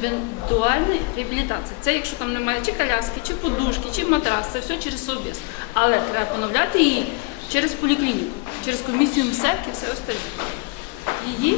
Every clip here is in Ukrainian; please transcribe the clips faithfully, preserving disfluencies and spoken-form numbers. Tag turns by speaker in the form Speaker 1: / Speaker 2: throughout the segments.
Speaker 1: індивідуальної реабілітації. Це якщо там немає чи коляски, чи подушки, чи матрас, це все через совбез. Але треба поновляти її через поліклініку, через комісію МСЕК і все остальне. Її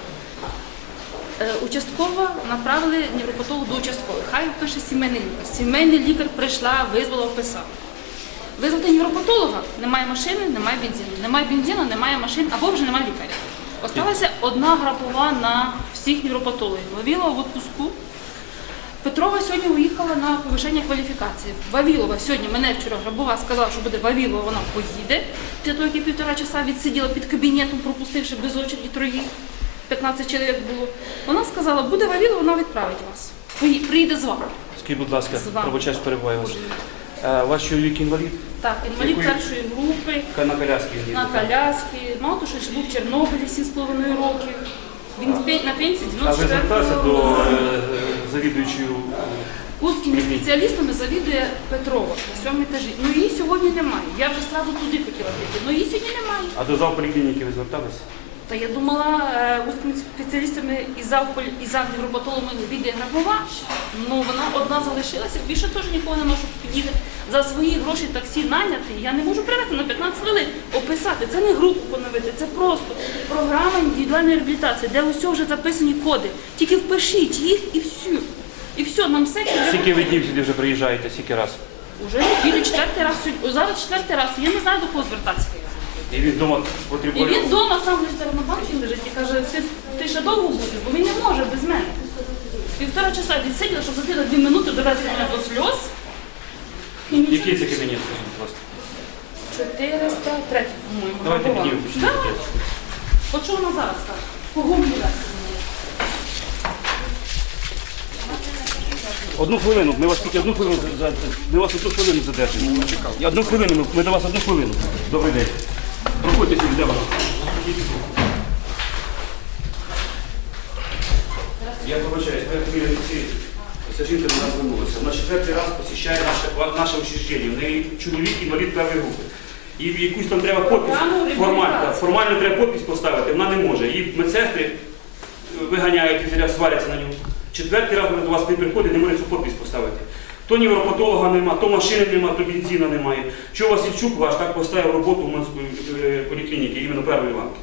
Speaker 1: е, участково направили невропатологу до участкової. Хай пише сімейний лікар. Сімейний лікар прийшла, визвала, описала. Визвати невропатолога, немає машини, немає бензину. Немає бензину, немає машин, або вже немає лікаря. Осталася одна грапова на всіх невропатологів. Вавілова в відпуску. Петрова сьогодні уїхала на повищення кваліфікації. Вавілова сьогодні, мене вчора грабова сказала, що буде Вавілова, вона поїде. Ти тільки півтора часа відсиділа під кабінетом, пропустивши без очереді троїх. п'ятнадцять чоловік було. Вона сказала, буде Вавілова, вона відправить вас. Приїде з вами.
Speaker 2: Скажіть, будь ласка, пробачаюсь, перебуваю вас.
Speaker 1: Боже.
Speaker 2: Ваш чоловік інвалід?
Speaker 1: Так, інвалід
Speaker 2: Якої?
Speaker 1: першої групи.
Speaker 2: На коляскі він
Speaker 1: На коляски. Мало того, що був в Чорнобилі сім з половиною років. Він на пенсії
Speaker 2: А ви
Speaker 1: дев'яносто
Speaker 2: зверталися
Speaker 1: четвертого
Speaker 2: до
Speaker 1: року.
Speaker 2: е, завідуючої?
Speaker 1: Узкими спеціалістами завідує Петрова на сьомому етажі. Ну її сьогодні немає. Я вже одразу туди хотіла піти. Ну її сьогодні немає.
Speaker 2: А до зал поліклініки ви зверталися?
Speaker 1: Та я думала, е, узкими спеціалістами і зав, і зав невропатологами віде Грабова. Ну вона одна залишилася. Більше теж нікого не можу підійти. За свої гроші таксі наняти. Я не можу привезти на п'ятнадцять хвилин описати. Це не групу поновити, це просто програма індивідуальної реабілітації, де усе вже записані коди. Тільки впишіть їх і все. І все, нам все.
Speaker 2: Скільки ви днів сюди вже приїжджаєте, скільки раз?
Speaker 1: Уже неділю, четвертий раз, сьогодні. Зараз четвертий раз, я не знаю, до кого звертатися.
Speaker 2: І він вдома
Speaker 1: І
Speaker 2: потребує?
Speaker 1: він вдома сам лежить на банці лежить і каже, ти, ти ще довго будеш, бо він не може без мене. Півтора часа відсиділа, щоб за дві минути довести мене до сльоз. І нічого.
Speaker 2: Який це кабінет, скажіть, будь ласка?
Speaker 1: чотириста три, по-моєму.
Speaker 2: Давайте
Speaker 1: Грабова.
Speaker 2: піднімемо.
Speaker 1: Так. От що вона зараз каже? Кого мені дасть?
Speaker 2: Одну хвилину, ми вас тільки одну хвилину, за- ми вас одну хвилину задержимо. Одну хвилину, ми- ми до вас одну хвилину. Добрий день. Проходьте сюди, де вона? Я вибачаюсь, моя фамілія Олексій. Ця жінка до нас звернулася. Вона четвертий раз посещає наше, наше учреждення. В неї чоловік інвалід першої групи. І якусь там треба подпис, формально, формально треба подпис поставити, вона не може. Її медсестри виганяють, і сваряться на нього. Четвертий раз вона до вас не приходить, не може цю подпис поставити. То невропатолога нема, то машини нема, то бензина немає. Чого Васильчук ваш так поставив роботу в Уманської е, поліклініки, іменно першої ланки?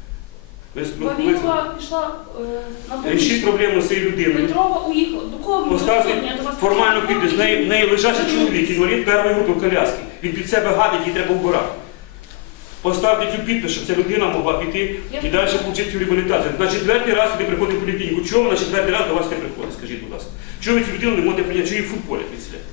Speaker 2: Ви- ви-
Speaker 1: Вавілова пішла е, на
Speaker 2: ви- Рішіть проблему з цією людиною.
Speaker 1: Петрова уїхала. До кого мені
Speaker 2: Поставте
Speaker 1: сьогодні? Я до вас
Speaker 2: формально
Speaker 1: прийшла.
Speaker 2: підпис. В неї, в неї лежачий чоловік, інвалід першої групи в коляски. Він під себе гадить, її треба вбирати. Поставте цю підпис, щоб ця людина могла піти і далі отримати цю реабілітацію. На четвертий раз сюди приходить в поліклініку. Чого на четвертий раз до вас не приходить, скажіть, будь ласка? Чого ви цю людину не можете прийняти? Чого її футболять від себе?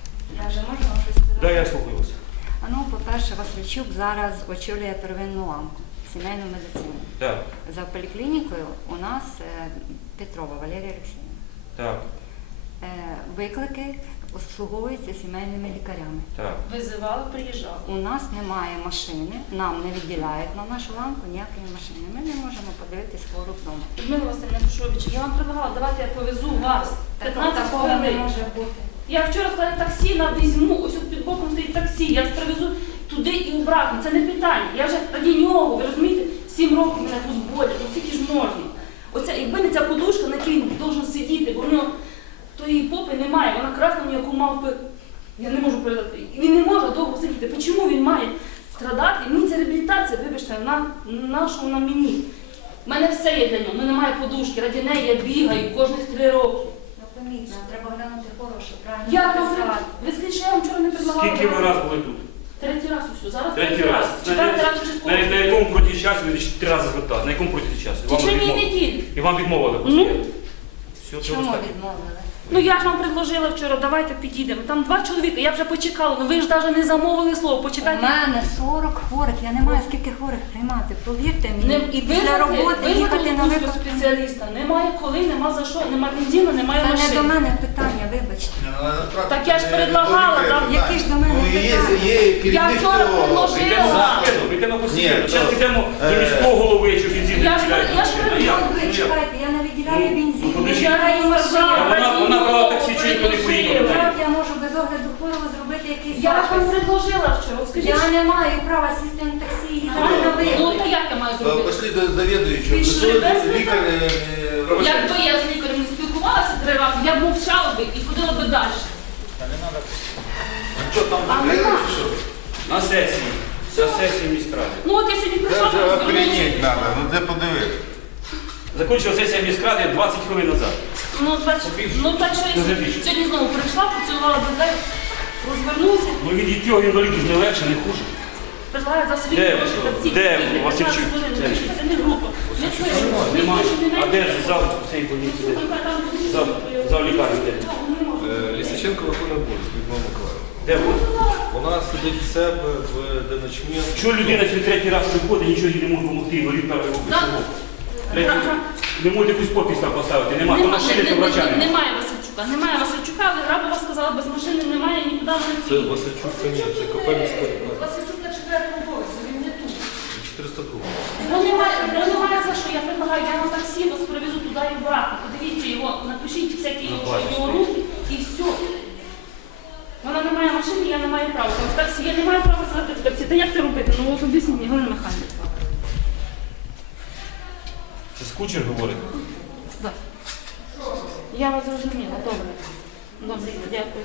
Speaker 3: Я вже можу вам щось сказати?
Speaker 2: Да, я слухаю вас.
Speaker 3: А ну, по-перше, Васильчук зараз очолює первинну ланку, сімейну медицину.
Speaker 2: Так,
Speaker 3: За поліклінікою у нас е, Петрова Валерія Олексіївна.
Speaker 2: так,
Speaker 3: Е, Виклики обслуговуються сімейними лікарями.
Speaker 2: так.
Speaker 1: Визивали, приїжджали.
Speaker 3: У нас немає машини, нам не відділяють на нашу ланку ніякої машини. Ми не можемо подивитись хвору вдома.
Speaker 1: Людмила Васильівна Пушович, я вам предлагала, давайте я повезу вас. п'ятнадцять
Speaker 3: Такого не
Speaker 1: хвилин.
Speaker 3: може бути.
Speaker 1: Я вчора сказала, таксі на візьму, ось тут під боком стоїть таксі, я вас привезу туди і обратно. Це не питання. Я вже раді нього, ви розумієте, сім років мене футболять, ну скільки ж можна. Оця, якби не ця подушка, на якій він повинен сидіти, бо в нього тої попи немає, вона красна, в яку мав би. Я не можу передати. І він не може довго сидіти. Чому він має страдати? Мені ця реабілітація, вибачте, на нашому на мені. У мене все є для нього, у мене немає подушки, раді неї я бігаю кожних три роки.
Speaker 3: Ну, помітно, треба глянути хороше, правильно.
Speaker 1: Я вам
Speaker 3: написати.
Speaker 1: ви скажіть, що я вам вчора не предлагала?
Speaker 2: Скільки ви раз були тут?
Speaker 1: Третій раз усе. Зараз
Speaker 2: Третій раз.
Speaker 1: Четвертий раз вже
Speaker 2: На, на якому протязі часу ви три рази звертали? На якому протязі часу?
Speaker 1: В течение неділі.
Speaker 2: І вам відмовили
Speaker 1: Ну.
Speaker 2: постійно? Все, це
Speaker 3: Чому
Speaker 2: достатньо.
Speaker 3: відмовили?
Speaker 1: Ну я ж вам предложила вчора, давайте підійдемо. Там два чоловіка, я вже почекала, ну ви ж навіть не замовили слово,
Speaker 3: У
Speaker 1: почекайте.
Speaker 3: мене сорок хворих, я не маю скільки хворих приймати, повірте мені.
Speaker 1: Не,
Speaker 3: І після
Speaker 1: визвати-
Speaker 3: роботи
Speaker 1: визвати
Speaker 3: їхати на
Speaker 1: узкого
Speaker 3: виклик.
Speaker 1: спеціаліста. Немає коли, нема за що, нема бензину, немає
Speaker 3: Це не до
Speaker 1: машини.
Speaker 3: мене питання, вибачте.
Speaker 1: Так я ж предлагала, там,
Speaker 3: Які ж до мене
Speaker 4: Ну, є,
Speaker 3: питання?
Speaker 4: є
Speaker 1: Я
Speaker 4: керівник
Speaker 1: вчора
Speaker 4: цього.
Speaker 1: предложила.
Speaker 2: Йдемо
Speaker 1: Жила.
Speaker 2: постійно, ми йдемо постійно.
Speaker 4: Ні,
Speaker 2: Зараз
Speaker 4: то-
Speaker 2: йдемо до
Speaker 4: е,
Speaker 2: міського голови, що бензин не
Speaker 1: Я ж-
Speaker 2: виділяє.
Speaker 1: я ж
Speaker 2: Ну,
Speaker 1: перебила.
Speaker 2: як?
Speaker 3: От ви
Speaker 2: Ну, як?
Speaker 3: чекайте, я не виділяю
Speaker 2: Ну,
Speaker 3: бензин.
Speaker 2: ну, подождіть.
Speaker 1: Я їй сказала,
Speaker 2: Вона-
Speaker 1: раді
Speaker 2: вона брала
Speaker 1: нього
Speaker 2: таксі, чи ніхто не поїхав?
Speaker 1: предложила.
Speaker 3: Як я можу без огляду хворого зробити якийсь
Speaker 1: Я ж вам
Speaker 3: запис?
Speaker 1: предложила вчора, от скажіть.
Speaker 3: Я не маю права сісти на таксі і їхати на
Speaker 1: Ну
Speaker 3: виклик.
Speaker 1: то як я маю
Speaker 4: Е,
Speaker 1: зробити?
Speaker 4: Пішли до завідуючого.
Speaker 1: Пішли
Speaker 4: Пішли
Speaker 1: без
Speaker 4: лікар. е, е,
Speaker 1: Якби я з лікарем не спілкувалася три разу. Я б мовчала би і ходила би далі.
Speaker 2: Що там
Speaker 1: А нема.
Speaker 2: на сесії? На сесії міськради.
Speaker 1: Ну от я сьогодні
Speaker 4: Це
Speaker 1: прийшла,
Speaker 4: вже
Speaker 1: розвернулася.
Speaker 4: охренеть треба, ну де подивитися.
Speaker 2: Закінчила сесія міськради двадцять хвилин назад.
Speaker 1: Ну, бач, ну так що я
Speaker 2: Дуже більше.
Speaker 1: сьогодні знову прийшла, поцілувала дітей, розвернувся,
Speaker 2: Ну від дітей інвалідів не легше, не хуже.
Speaker 1: прийшла я за свої
Speaker 2: Де?
Speaker 1: гроші, таксі.
Speaker 2: Де
Speaker 1: купити,
Speaker 2: Васильчук?
Speaker 1: п'ятнадцять хвилин.
Speaker 2: Це?
Speaker 1: Більше Це не група. Не пишу, не
Speaker 2: Немає.
Speaker 1: пишу, не
Speaker 2: А де
Speaker 1: пишу.
Speaker 2: зал цієї больниці? Де?
Speaker 1: Там буде
Speaker 2: Зал, зал лікарні де?
Speaker 5: Е, Лісиченко виконує обов'язки Людмила Миколаївна.
Speaker 2: Де ви?
Speaker 5: Вона сидить в себе в деночмі.
Speaker 2: Що людина свій третій раз приходить, нічого їй не може допомогти, інвалід правої руки.
Speaker 1: Да.
Speaker 2: Чого? Третій. Не можуть якусь подпись там поставити, нема, то
Speaker 1: Нема-
Speaker 2: машини,
Speaker 1: не-
Speaker 2: то
Speaker 1: не-
Speaker 2: врача
Speaker 1: не-
Speaker 2: нема.
Speaker 1: Немає Васильчука, немає Васильчука, але Грабова сказала, без машини немає, нікуди вона не
Speaker 5: Це
Speaker 1: поїде.
Speaker 5: Васильчук, це ні, це Копельська
Speaker 1: Васильчук на четвертому поверсі, він не тут.
Speaker 5: чотириста два.
Speaker 1: Ну немає, ну, немає за що, я предлагаю, я на таксі вас привезу туди і обратно. Подивіться його, напишіть всякі
Speaker 2: Ну,
Speaker 1: його,
Speaker 2: бачиш,
Speaker 1: його
Speaker 2: ти.
Speaker 1: рухи і все. Вона не має машини, я не маю права. Там в таксі, я не маю права сидіти в таксі. Та як це робити? Ну от об'ясніть мені, Галина Михайлівна.
Speaker 2: Це з кучер говорить.
Speaker 1: Да. Я вас зрозуміла, добре. Добре, дякую.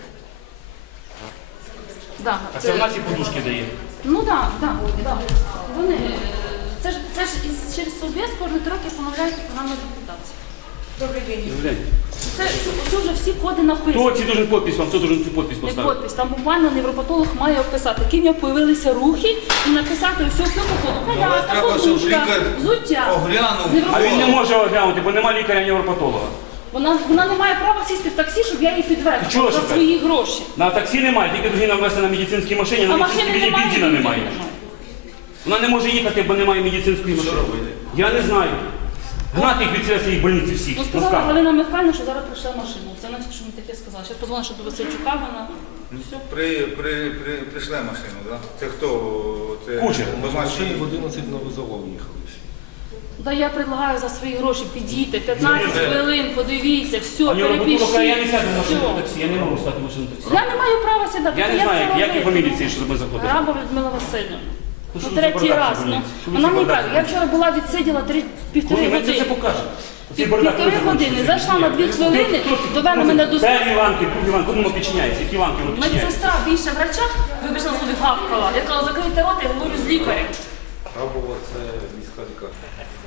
Speaker 1: Да,
Speaker 2: А це в нас і подушки дає.
Speaker 1: Ну так, так, так. Вони, е, це ж, це ж із, через Совбез кожні три роки поновляється програма реабілітації. Добрий день.
Speaker 2: Глянь.
Speaker 1: Це, це вже всі коди написані.
Speaker 2: Хто ці должен подпись вам, хто должен цю подпись
Speaker 1: Не
Speaker 2: поставити?
Speaker 1: подпись, там буквально невропатолог має описати, ким в нього появилися рухи і написати все, все по ходу.
Speaker 4: але
Speaker 1: Коляска,
Speaker 4: треба, щоб
Speaker 1: подушка,
Speaker 4: лікар
Speaker 1: взуття.
Speaker 4: оглянув.
Speaker 2: А він не
Speaker 1: Невропатолог.
Speaker 2: може оглянути, бо нема лікаря-невропатолога.
Speaker 1: Вона, вона не має права сісти в таксі, щоб я її
Speaker 2: Ти чого
Speaker 1: підвезла за
Speaker 2: шукаєш?
Speaker 1: свої гроші.
Speaker 2: На таксі немає, тільки повинна вести на медицинській машині,
Speaker 1: А
Speaker 2: на
Speaker 1: машини
Speaker 2: медицинській
Speaker 1: немає.
Speaker 2: бензина немає. Вона не може їхати, бо немає медицинської машини. Я не знаю. Гнати їх від цієї больниці всіх.
Speaker 1: Ну,
Speaker 2: на
Speaker 1: сказала
Speaker 2: скаргу.
Speaker 1: Галина Михайлівна, що зараз прийшла машина. Це значить, що мені таке сказала. Ще позвонила, що до Васильчука вона. Все.
Speaker 4: При, при, при, прийшла машина, да? Це хто? Це
Speaker 2: Кучер.
Speaker 5: Ми з машини в одинадцять на визовов їхали всі.
Speaker 1: Да я предлагаю за свої гроші підійти, п'ятнадцять
Speaker 2: Ні, ні.
Speaker 1: хвилин, подивіться, все,
Speaker 2: А невропатолог каже, я не
Speaker 1: перепишіть.
Speaker 2: сяду в машину
Speaker 1: все.
Speaker 2: таксі, я не можу стати в машину таксі.
Speaker 1: Я не маю права сідати.
Speaker 2: Я
Speaker 1: то
Speaker 2: не
Speaker 1: як
Speaker 2: знаю,
Speaker 1: це
Speaker 2: як і
Speaker 1: робити?
Speaker 2: фамілії цієї, що ми заходили.
Speaker 1: Грабова Людмила Васильівна.
Speaker 2: Ну,
Speaker 1: Ну,
Speaker 2: що за
Speaker 1: третій
Speaker 2: бардак
Speaker 1: раз.
Speaker 2: це
Speaker 1: Ну,
Speaker 2: буде? Що ви
Speaker 1: вона
Speaker 2: за
Speaker 1: мені
Speaker 2: бардак
Speaker 1: каже, я
Speaker 2: це
Speaker 1: вчора була відсиділа три півтори
Speaker 2: Коли ми це
Speaker 1: години.
Speaker 2: все покажемо. Ці
Speaker 1: Пів-
Speaker 2: бардаки
Speaker 1: Півтори
Speaker 2: ви
Speaker 1: години.
Speaker 2: закінчите.
Speaker 1: Зайшла на дві хвилини, довела мене до
Speaker 2: Перші ланки, другі ланки, кому воно підчиняється, які ланки воно підчиняється.
Speaker 1: медсестра більше врача, вибачте на слові, гавкала. Я казала, закрийте рот, я говорю з лікарем.
Speaker 5: Рабова це міська лікарня.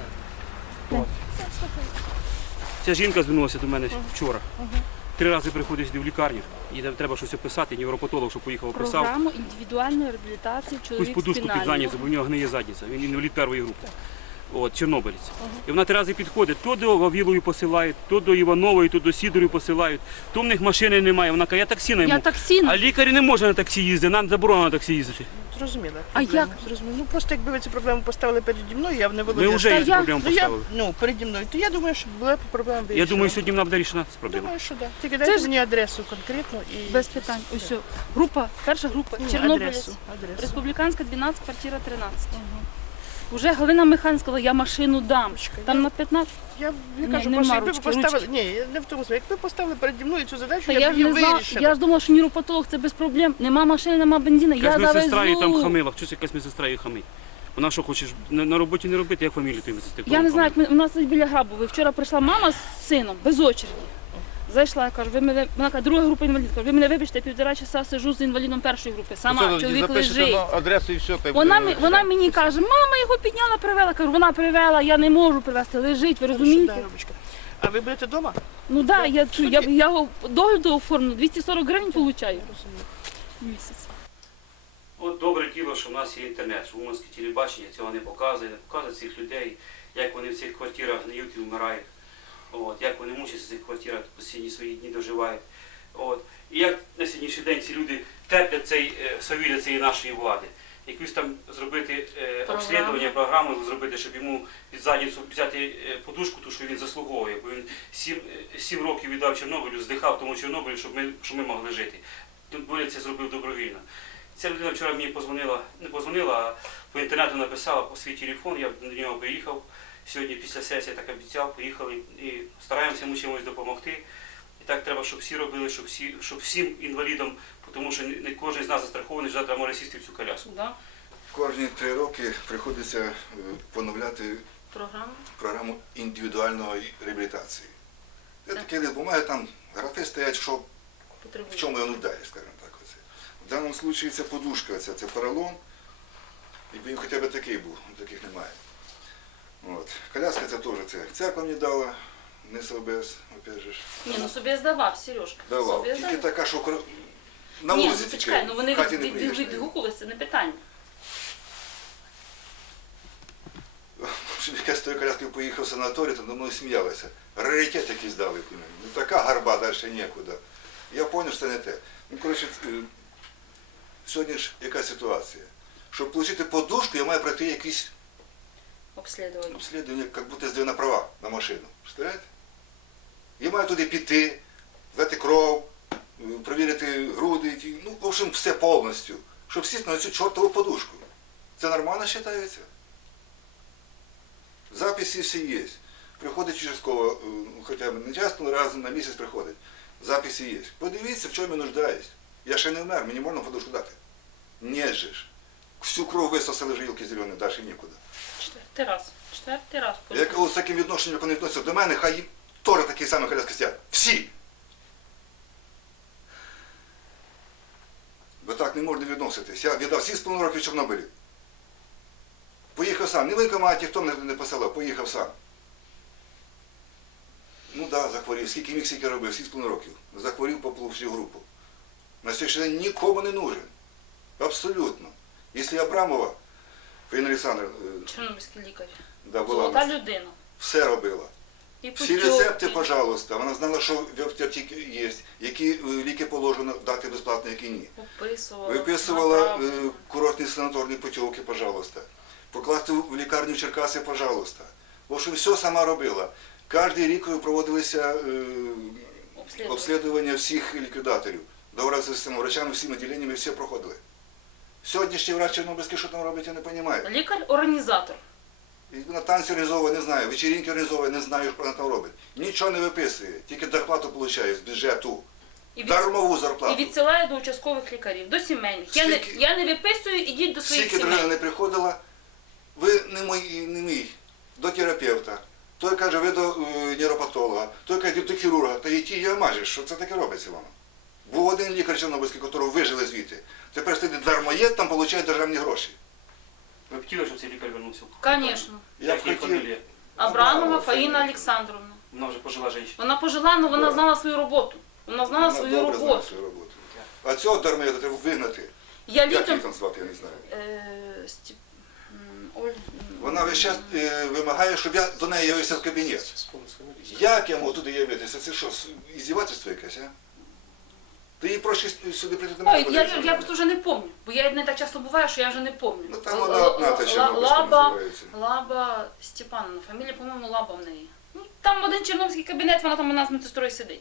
Speaker 2: Ця жінка звернулася до мене вчора. Три рази приходить сюди в лікарню, і там треба щось описати, невропатолог, щоб поїхав, описав.
Speaker 1: Програму індивідуальної реабілітації
Speaker 2: Якусь
Speaker 1: чоловік
Speaker 2: подушку під задницю, бо в нього гниє задниця. Він інвалід першої групи. От, чорнобилець. І вона три рази підходить, то до Вавілою посилають, то до Іванової, то до Сідорів посилають, то в них машини немає. Вона каже, я таксі найму.
Speaker 1: Я таксі на-
Speaker 2: А лікарі не може на таксі їздити, нам заборонено на таксі їздити.
Speaker 6: Зрозуміла.
Speaker 1: А
Speaker 6: проблема,
Speaker 1: як?
Speaker 6: Зрозуміла. Ну просто якби ви цю проблему поставили переді мною, я б не володіла.
Speaker 2: Ми вже
Speaker 1: Та
Speaker 2: цю
Speaker 1: я-
Speaker 2: проблему
Speaker 6: Ну, я,
Speaker 2: поставили.
Speaker 6: ну, переді мною. То я думаю, що була б проблема вирішена.
Speaker 2: Я думаю, сьогодні вона буде рішена ця проблема.
Speaker 6: Думаю, що так. Да. Тільки дайте
Speaker 1: ж-
Speaker 6: мені адресу конкретно і...
Speaker 1: Без питань. Ось. Група, перша група,
Speaker 6: Ні,
Speaker 1: Чорнобилець,
Speaker 6: адресу, адресу.
Speaker 1: Республіканська, дванадцять, квартира тринадцять. Уже Галина Михайлівна сказала, я машину дам.
Speaker 6: Ручка,
Speaker 1: Там
Speaker 6: я-
Speaker 1: на п'ятнадцять.
Speaker 6: Я не
Speaker 1: Ні,
Speaker 6: кажу,
Speaker 1: нема
Speaker 6: просто якби ви
Speaker 1: ручки,
Speaker 6: поставили...
Speaker 1: ручки.
Speaker 6: Ні, я не в тому смислі. Якби поставили переді мною цю задачу,
Speaker 1: Та
Speaker 6: я,
Speaker 1: я
Speaker 6: б
Speaker 1: ж
Speaker 6: її
Speaker 1: не знала,
Speaker 6: вирішила.
Speaker 1: я ж думала, що нейропатолог це без проблем. Нема машини, нема бензину, я
Speaker 2: Якась медсестра її там
Speaker 1: завезу.
Speaker 2: хамила, щось якась медсестра її хамить. Вона що, хочеш на, на роботі не робити, як фамілію ти медсестри?
Speaker 1: Я не знаю, як ми, у нас біля Грабової. Вчора прийшла мама з сином, без очереді. Зайшла, я кажу, ви мене, вона каже, друга група інвалідів. Кажу, ви мене вибачте, я півтора часа сижу з інвалідом першої групи. Сама, чоловік лежить.
Speaker 4: Адресу і все. та й
Speaker 1: Вона,
Speaker 4: буде
Speaker 1: мі- вона мені каже, мама його підняла, привела. Кажу, вона привела, я не можу привезти, лежить, ви
Speaker 6: Хорошо,
Speaker 1: розумієте?
Speaker 6: да, Робочка. А ви будете вдома?
Speaker 1: Ну так, да, я, чу- я, я його догляду оформлю, двісті сорок гривень получаю
Speaker 6: Розумію.
Speaker 1: в місяць.
Speaker 2: От добре діло, що в нас є інтернет, що уманське телебачення цього не показує, не показує цих людей, як вони в цих квартирах гниють і вмирають, от, як вони мучаться в цих квартирах, постійні свої дні доживають. От. І як на сьогоднішній день ці люди терплять цей е, совілля цієї нашої влади. Якусь там зробити е, обслідування, програму зробити, щоб йому під задницю взяти е, подушку, ту, що він заслуговує, бо він сім, е, сім років віддав Чорнобилю, здихав тому Чорнобилю, щоб ми, щоб ми могли жити. Боря це зробив добровільно. Ця людина вчора мені позвонила, не позвонила, а по інтернету написала по свій телефон, я до нього приїхав. Сьогодні після сесії так обіцяв, поїхали і стараємося ми чимось допомогти. І так треба, щоб всі робили, щоб, всі, щоб всім інвалідам, тому що не не кожен з нас застрахований, що завтра може сісти в цю коляску.
Speaker 1: Да?
Speaker 4: Кожні три роки приходиться е, поновляти
Speaker 1: Програма.
Speaker 4: програму індивідуальної реабілітації.
Speaker 7: Це такий лист бумаги, там графи стоять, що в
Speaker 1: Потребує.
Speaker 7: чому я нуждаюсь, скажімо так. Оце. В даному випадку це подушка, оця, це поролон. Якби він хоча б такий був, таких немає. От. Коляска це теж це. Церква мені дала, не СОБС, опять же. ж.
Speaker 1: Ні, ну собі здавав, Сережка.
Speaker 7: Давав.
Speaker 1: Собі
Speaker 7: Тільки
Speaker 1: здавав.
Speaker 7: така, що кор- на
Speaker 1: Ні,
Speaker 7: вулиці
Speaker 1: ну
Speaker 7: тільки,
Speaker 1: почекай, ну вони
Speaker 7: в хаті
Speaker 1: від,
Speaker 7: не
Speaker 1: від,
Speaker 7: поїдеш.
Speaker 1: відгукувалися, не питання.
Speaker 7: Щоб я з тою коляскою поїхав в санаторій, то до мною сміялися. Раритет якийсь дали мені. Ну така гарба, далі нікуди. Я зрозумів, що це не те. Ну, коротше, е, сьогодні ж яка ситуація? Щоб отримати подушку, я маю пройти якісь
Speaker 1: Обслідування.
Speaker 7: обслідування, як будто здаю на права на машину. Представляєте? Я маю туди піти, взяти кров, е, перевірити груди, ті, ну, в общем, все повністю. Щоб сісти на цю чортову подушку. Це нормально вважається? Записи всі є. Приходить участково, е, хоча б не часто, але раз на місяць приходить. Записи є. Подивіться, в чому я нуждаюсь. Я ще не вмер, мені можна подушку дати? Ні же ж. Всю кров висосали жилки зелені, далі нікуди.
Speaker 1: Четвертий раз. Четвертий раз.
Speaker 7: Як з таким відношенням, як вони відносяться до мене, хай їм теж такі самі коляски стоять. Всі! Бо так не можна відноситись. Я віддав сім з половиною років в Чорнобилі. Поїхав сам. Не в воєнкоматі, хто мене не посилав, поїхав сам. Ну так, да, захворів. Скільки міг, скільки робив, сім з половиною років. Захворів, поплив всю групу. На сьогоднішній день нікому не нужен. Абсолютно. Якщо Абрамова, Фаїна Олександровна, е,
Speaker 1: Чорнобильський лікар.
Speaker 7: да, була,
Speaker 1: Золота людина.
Speaker 7: все робила.
Speaker 1: І
Speaker 7: Всі
Speaker 1: путівки.
Speaker 7: рецепти, пожалуйста. Вона знала, що в аптеці є, які е, ліки положено дати безплатно, які ні.
Speaker 1: Виписувала.
Speaker 7: Виписувала е,
Speaker 1: направлення.
Speaker 7: курортні санаторні путівки, пожалуйста. Покласти в лікарню в Черкаси, пожалуйста. В общем, все сама робила. Кожен рік проводилися е,
Speaker 1: Обслідування.
Speaker 7: обслідування всіх ліквідаторів. Договори з цими врачами, всіма відділеннями, всі проходили. Сьогоднішній врач Чорнобильський, що там робить, я не розумію.
Speaker 1: Лікар-організатор.
Speaker 7: І на танці організовує, не знаю, вечірінки організовує, не знаю, що вона там робить. Нічого не виписує, тільки зарплату отримує з бюджету.
Speaker 1: І, від...
Speaker 7: Дармову
Speaker 1: і
Speaker 7: зарплату.
Speaker 1: відсилає до участкових лікарів, до сімейних. Я не,
Speaker 7: Скільки-
Speaker 1: я не виписую, ідіть до своїх
Speaker 7: Скільки дружина
Speaker 1: сімей.
Speaker 7: не приходила, ви не мій, не мій, до терапевта. Той каже, ви до е, нейропатолога, той каже, до хірурга. Та і ті, я майже, що це таке робиться вам? Був один лікар Чорнобильський, якого вижили звідти. Тепер сидить дармоєд, там отримує державні гроші.
Speaker 2: Ви б хотіли, щоб цей лікар вернувся?
Speaker 1: Звісно.
Speaker 7: Я б
Speaker 2: Як її
Speaker 7: хотів.
Speaker 2: фамілія?
Speaker 1: Абрамова Фаїна Олександровна.
Speaker 2: Вона вже пожила жінка.
Speaker 1: Вона пожила, але вона
Speaker 7: Да.
Speaker 1: знала свою роботу. Вона знала
Speaker 7: Вона
Speaker 1: свою
Speaker 7: добре знає
Speaker 1: роботу.
Speaker 7: свою роботу. А цього дармоєда треба вигнати.
Speaker 1: Я
Speaker 7: Як її
Speaker 1: літом...
Speaker 7: там звати, я не знаю.
Speaker 1: Е, Стіп... м, Оль... м,
Speaker 7: Вона весь час е, вимагає, щоб я до неї явився в кабінет. Як я можу туди явитися? Це що, іздівательство якесь, а? Ти їй проще сюди прийти до мене
Speaker 1: Ой, я,
Speaker 7: подивитися?
Speaker 1: я просто вже не пам'ятаю, бо я не так часто буваю, що я вже не пам'ятаю.
Speaker 7: Ну там вона одна та Чорнобильська
Speaker 1: Лаба,
Speaker 7: називається.
Speaker 1: Лаба Степановна, фамілія, по-моєму, Лаба в неї. Ну, там один чорнобильський кабінет, вона там у нас медсестрою сидить.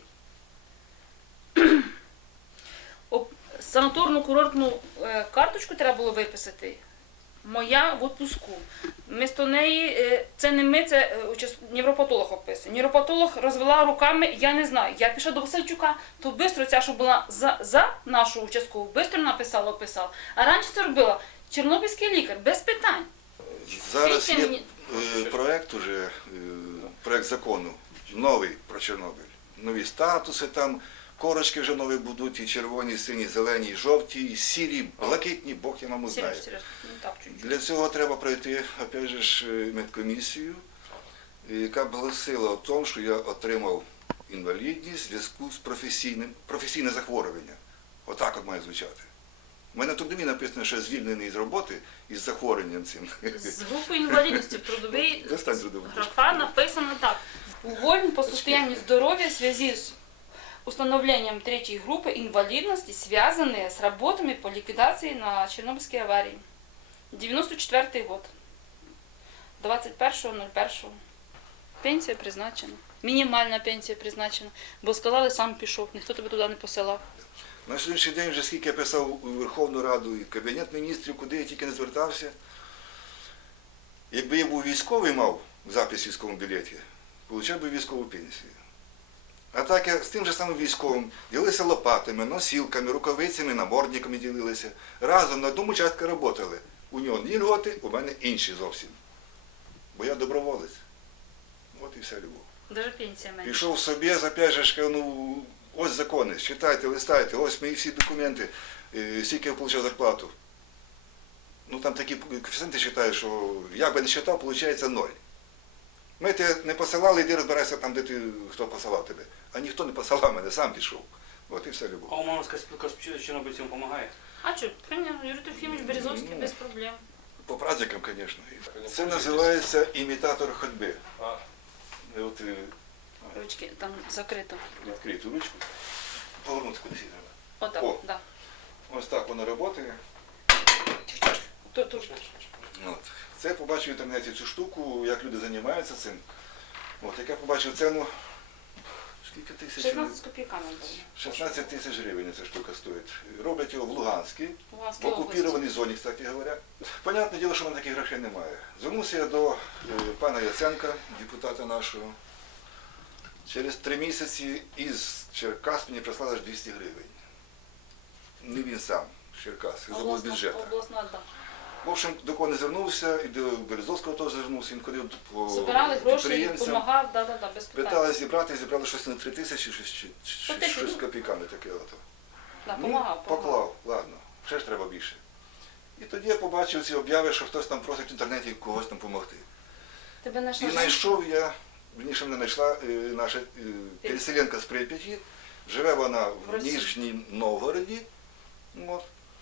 Speaker 1: Об- Санаторну курортну е, карточку треба було виписати. Моя в відпуску. Вмісто неї, е, це не ми, це е, учас- невропатолог описує. Невропатолог розвела руками, я не знаю. Я пішла до Васильчука, то швидко ця, що була за, за нашу участкову, швидко написала, описала. А раніше це робила Чорнобильський лікар, без питань.
Speaker 7: Зараз
Speaker 1: Скажіть
Speaker 7: є
Speaker 1: мені-
Speaker 7: е, проект уже, е, проект закону, новий про Чорнобиль. Нові статуси там, корочки вже нові будуть, і червоні, і сині, і зелені, і жовті, і сірі, блакитні, Бог я маму знає.
Speaker 1: Сереж, Сереж, ну так чуть-чуть.
Speaker 7: Для цього треба пройти, опять же, ж, е, медкомісію, е, яка б гласила о тому, що я отримав інвалідність в зв'язку з професійним, професійне захворювання. Отак от має звучати. У мене в трудові написано, що я звільнений з роботи із захворюванням цим.
Speaker 1: З групи інвалідності в трудовій
Speaker 7: Достань трудову.
Speaker 1: графа написано так. Уволен по состоянию здоровья в связи с установлением третьей группы инвалидности, связанные с работами по ликвидации на Чернобыльской аварии. девяносто четвертый год. двадцять першого ноль першого. Пенсія призначена. Мінімальна пенсія призначена. Бо сказали, сам пішов, ніхто тебе туди не посилав.
Speaker 7: На сьогоднішній день вже скільки я писав у Верховну Раду і в Кабінет міністрів, куди я тільки не звертався. Якби я був військовий, мав запис в військовому білеті, отримав би військову пенсію. А так я з тим же самим військовим ділилися лопатами, носілками, рукавицями, намордниками ділилися. Разом на одному участку працювали. У нього одні льготи, у мене інші зовсім. Бо я доброволець. От і вся любов.
Speaker 3: Даже пенсія менше.
Speaker 7: Пішов собі, опять же, ж, ну, ось закони, читайте, листайте, ось мої всі документи, е, скільки я отримав зарплату. Ну там такі коефіцієнти читаю, що як би не читав, виходить ноль. Ми тебе не посилали, йди розбирайся там, де ти, хто посилав тебе. А ніхто не посилав мене, сам пішов. От і все,
Speaker 2: А
Speaker 7: любов.
Speaker 2: Уманська спілка чорнобильцям допомагає?
Speaker 1: А що, прийняв Юрій Трофімович Березовський без проблем.
Speaker 7: По праздникам, звісно. Це називається імітатор ходьби.
Speaker 5: А,
Speaker 7: І От е,
Speaker 1: Ручки там закрито.
Speaker 7: відкрити ручку, повернути кудись її треба.
Speaker 1: Отак,
Speaker 7: О.
Speaker 1: да.
Speaker 7: Ось так воно працює.
Speaker 1: Тут, тут.
Speaker 7: От. Це я побачив в інтернеті цю штуку, як люди займаються цим. От, як я побачив ціну, скільки тисяч?
Speaker 1: шістнадцять з копійками було.
Speaker 7: шістнадцять тисяч гривень ця штука стоїть. Роблять його в Луганській,
Speaker 1: В
Speaker 7: в
Speaker 1: Луганській області.
Speaker 7: окупованій зоні, кстати говоря. Понятне діло, що в мене таких грошей немає. Звернувся я до е, пана Яценка, депутата нашого. Через три місяці із Черкас мені прислали аж двісті гривень. Не він сам, з Черкас, з облбюджету.
Speaker 1: Обласна, да.
Speaker 7: В общем, до кого не звернувся, і до Березовського теж звернувся, він ходив по
Speaker 1: Збирали гроші,
Speaker 7: підприємцям.
Speaker 1: допомагав, да, да, да, без питань.
Speaker 7: Питали зібрати, зібрали щось на три тисячі, щось, чи- чи-
Speaker 1: По тисячі.
Speaker 7: щось з копійками таке. Ото.
Speaker 1: Да,
Speaker 7: Ну,
Speaker 1: помагав, помагав.
Speaker 7: поклав, ладно, ще ж треба більше. І тоді я побачив ці обяви, що хтось там просить в інтернеті когось там допомогти.
Speaker 1: Тебе
Speaker 7: І
Speaker 1: знайшла?
Speaker 7: знайшов я, вірніше мене знайшла е, наша е, переселенка з Прип'яті, живе вона в
Speaker 1: Росії.
Speaker 7: Нижній Новгороді. От.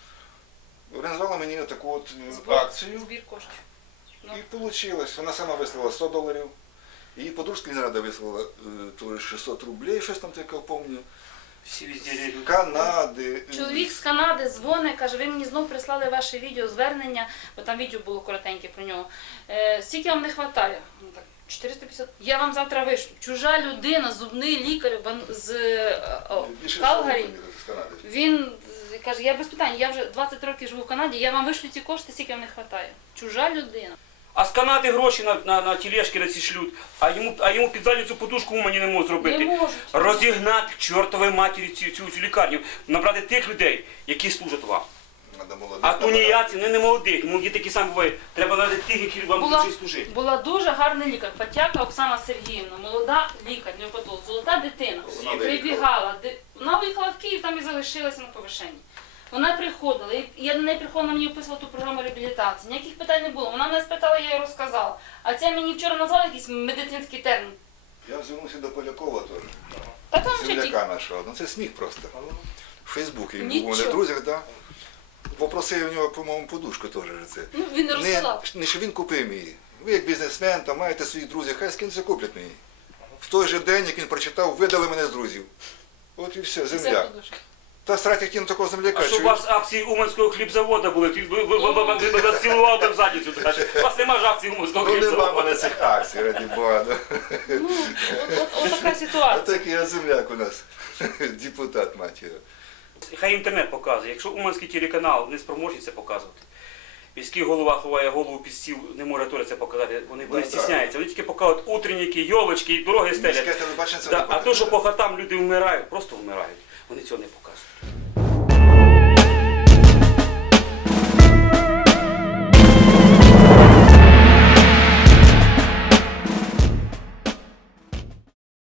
Speaker 7: Організувала мені таку от е,
Speaker 1: Збор-
Speaker 7: акцію.
Speaker 1: Збір коштів. Ну.
Speaker 7: І вийшло. Вона сама вислала сто доларів. Її подружка Лінрада вислала е, то шістсот рублей, щось там таке, пам'ятаю.
Speaker 2: Всі везде люди.
Speaker 7: Канади. е,
Speaker 1: Чоловік з Канади дзвонить, каже, ви мені знов прислали ваше відео звернення, бо там відео було коротеньке про нього. Е, скільки вам не вистачає? Ну, так, чотириста п'ятдесят. Я вам завтра вишлю. Чужа людина, зубний лікар ван- з е, о,
Speaker 7: більше
Speaker 1: Калгарі.
Speaker 7: сотні з Канади.
Speaker 1: Він е, каже, я без питань, я вже двадцять років живу в Канаді, я вам вишлю ці кошти, скільки вам не вистачає. Чужа людина.
Speaker 2: А з Канади гроші на, на, на тележки на ці шлють, а йому, а йому під задницю подушку умані не можуть зробити.
Speaker 1: Не можуть.
Speaker 2: Розігнати к чортовій матері цю, цю, цю лікарню, набрати тих людей, які служать вам.
Speaker 7: Надо молодих
Speaker 2: А
Speaker 7: набирати.
Speaker 2: тунеядці, не, не молодих, молоді такі самі бувають. Треба набрати тих, які вам
Speaker 1: Була,
Speaker 2: дуже служити.
Speaker 1: була дуже гарний лікар, Патяка Оксана Сергіївна, молода лікар, неопатолог, золота дитина.
Speaker 7: Вона
Speaker 1: Прибігала, де- вона виїхала в Київ, там і залишилася на повишенні. Вона приходила, і я до неї приходила, вона мені описувала ту програму реабілітації. Ніяких питань не було. Вона мене спитала, я їй розказала. А ця мені вчора назвала якийсь медицинський термін.
Speaker 7: Я звернувся до Полякова теж.
Speaker 1: Та там ще ті.
Speaker 7: Земляка нашого. Ну це сміх просто. В Фейсбуці він був у мене
Speaker 1: Нічого.
Speaker 7: в друзях, да? Попросив у нього, по-моєму, подушку теж. Це.
Speaker 1: Ну, він не
Speaker 7: Не,
Speaker 1: розсилав.
Speaker 7: не що він купив її. Ви як бізнесмен, там маєте своїх друзів, хай з ким це куплять мені. В той же день, як він прочитав, видали мене з друзів. От і все,
Speaker 1: Це
Speaker 7: земляк.
Speaker 1: подушка.
Speaker 7: Та срати хотів такого земляка.
Speaker 2: А щоб у
Speaker 7: що-
Speaker 2: вас акції Уманського хлібзаводу були, ти ви- ви- ви- ви- ви- ви вас цілував би в задницю. каже. У вас немає ж акцій Уманського
Speaker 7: Ну нема в
Speaker 2: хлібзаводу.
Speaker 7: мене цих акцій, раді Бога. ну.
Speaker 1: Ну, от, от, от така ситуація.
Speaker 7: Отакий я земляк у нас. Депутат, мать його.
Speaker 2: Хай інтернет показує. Якщо Уманський телеканал не спроможний це показувати, міський голова ховає голову під стіл, не може теж це показати, вони, вони
Speaker 7: Ну,
Speaker 2: стісняються. Вони тільки показують утренники, йолочки, дороги
Speaker 7: Міське
Speaker 2: стелять.
Speaker 7: телебачення це
Speaker 2: Да,
Speaker 7: не
Speaker 2: а то,
Speaker 7: показує.
Speaker 2: що по хатам люди вмирають, просто вмирають, вони цього не показують.